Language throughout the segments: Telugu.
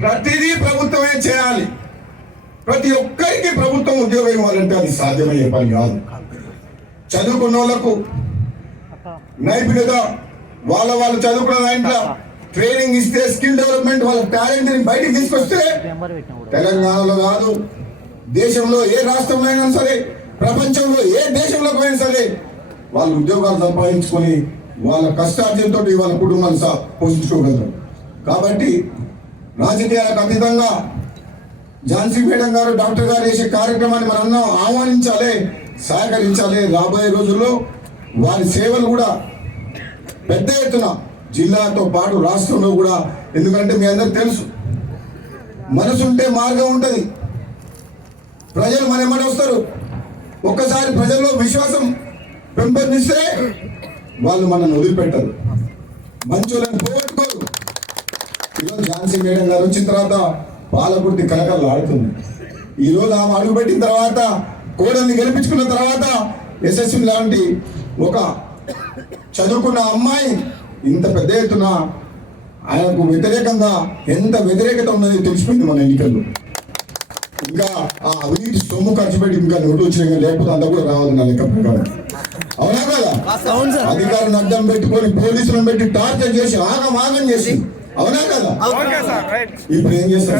ప్రతిదీ ప్రభుత్వమే చేయాలి. ప్రతి ఒక్కరికి ప్రభుత్వం ఉద్యోగం ఇవ్వాలంటే అది సాధ్యమయ్యే పని కాదు. చదువుకున్న వాళ్ళకు నైపుణ్యత వాళ్ళ వాళ్ళు చదువుకున్న దాంట్లో ట్రైనింగ్ ఇస్తే స్కిల్ డెవలప్మెంట్ వాళ్ళ టాలెంట్ని బయటికి తీసుకొస్తే తెలంగాణలో కాదు దేశంలో ఏ రాష్ట్రంలో అయినా సరే ప్రపంచంలో ఏ దేశంలో అయినా సరే వాళ్ళు ఉద్యోగాలు సంపాదించుకొని వాళ్ళ కష్టార్జనతో వాళ్ళ కుటుంబాన్ని పోషించుకోగలరు. కాబట్టి రాజకీయాలకు అతీతంగా ఝాన్సీ మేడం గారు డాక్టర్ గారు చేసే కార్యక్రమాన్ని మనం అందరం ఆహ్వానించాలి సహకరించాలి. రాబోయే రోజుల్లో వారి సేవలు కూడా పెద్ద ఎత్తున జిల్లాతో పాటు రాష్ట్రంలో కూడా ఎందుకంటే మీ అందరికి తెలుసు మనసుంటే మార్గం ఉంటుంది. ప్రజలు మన ఏమని వస్తారు. ఒక్కసారి ప్రజల్లో విశ్వాసం పెంపొందిస్తే వాళ్ళు మనల్ని వదిలిపెట్టరు. మంచోళ్ళని పోగొట్టుకోరు. ఈరోజు ఝాన్సీ మేడం గారు వచ్చిన తర్వాత పాలకుర్తి కలకలు ఆడుతుంది. ఈరోజు ఆమె అడుగుపెట్టిన తర్వాత కోడల్ని గెలిపించుకున్న తర్వాత యశస్వి లాంటి ఒక చదువుకున్న అమ్మాయి ఇంత పెద్ద ఎత్తున ఆయనకు వ్యతిరేకంగా ఎంత వ్యతిరేకత ఉన్నది తెలిసిపోయింది మన ఎన్నికల్లో. ఇంకా ఆ అవినీతి సొమ్ము ఖర్చు పెట్టి ఇంకా నోటు వచ్చిన లేకపోతే అంతా కూడా రావాలి నా లెక్క ప్రకారం. అవునా కదా? అధికారులను అడ్డం పెట్టుకొని పోలీసులను పెట్టి టార్చర్ చేసి ఆగం ఆగం చేసి అవునా కదా? ఇప్పుడు ఏం చేస్తారు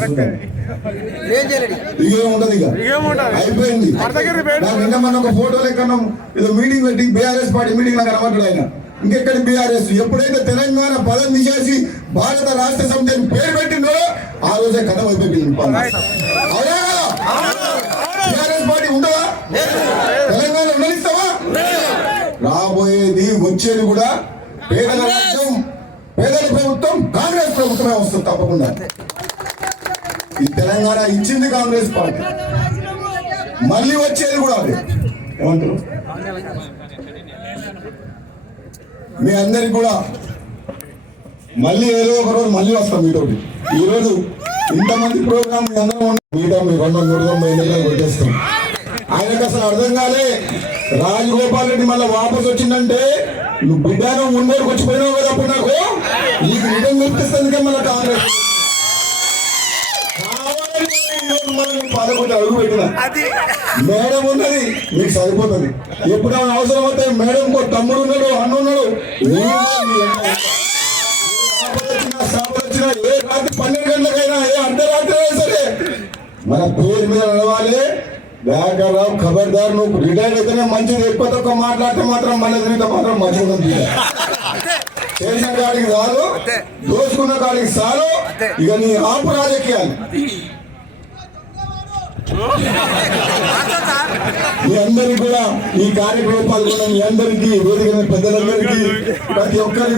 ఇదే ఉండదు ఇక. అయిపోయింది. నిన్న మన ఒక ఫోటో లెక్కనం ఏదో మీటింగ్ పెట్టి బీఆర్ఎస్ పార్టీ మీటింగ్ నాకు కనబడ్డాడు ఆయన. ఇంకెక్కడి బీఆర్ఎస్? ఎప్పుడైతే తెలంగాణ పదం తీసేసి భారత రాష్ట్ర సమితి అని పేరు పెట్టిందో ఆ రోజే కథ అయిపోయింది అవునా? బీఆర్ఎస్ పార్టీ ఉండదా తెలంగాణ ఉండనిస్తావా రాబోయేది వచ్చేది కూడా పేదల ప్రభుత్వమే వస్తుంది తప్పకుండా. ఈ తెలంగాణ ఇచ్చింది కాంగ్రెస్ పార్టీ. మళ్ళీ వచ్చేది కూడా అది. ఏమంటారు? మీ అందరికి కూడా మళ్ళీ ఏదో ఒక రోజు మళ్ళీ వస్తాం మీతోటి. ఈ రోజు ఇంతమంది ప్రోగ్రామ్ మీ అందరం మీతో మీ రెండు మూడు తొంభై ఎన్నికలు కొట్టేస్తాం. ఆయనకు అసలు అర్థం కాలే. రాజగోపాల్ రెడ్డి మళ్ళీ వాపస్ వచ్చిందంటే నువ్వు బిడ్డాను ముందరకు వచ్చిపోయినావు కదా అప్పుడు నాకు? నీకు నిజం గుర్తిస్తుంది మళ్ళీ కాంగ్రెస్. మనం పదకొండు అడుగు పెట్టిన? మేడం ఉన్నది మీకు సరిపోతుంది. ఎప్పుడైనా అవసరం అవుతే మేడం కో తమ్ముడు ఉన్నాడు అన్న ఉన్నాడు. ఏ రాత్రి పన్నెండు గంటలకైనా ఏ అర్ధరాత్రి సరే మన పేరు మీద నడవాలి. వ్యాకరావు ఖబర్దార్ నువ్వు రిటైర్ అయితేనే మంచిది. ఎక్కువ తక్కువ మాట్లాడితే మాత్రం మన జీవితం మాత్రం మంచిగా చేసిన కాడికి చాలు. దోచుకున్న కాడికి చాలు. ఇక నీ ఆపు రాజకీయాలు. మీ అందరికి కూడా ఈ కార్యక్రమం పాల్గొన్న మీ అందరికీ వేదిక పెద్దలందరికీ ప్రతి ఒక్కరికి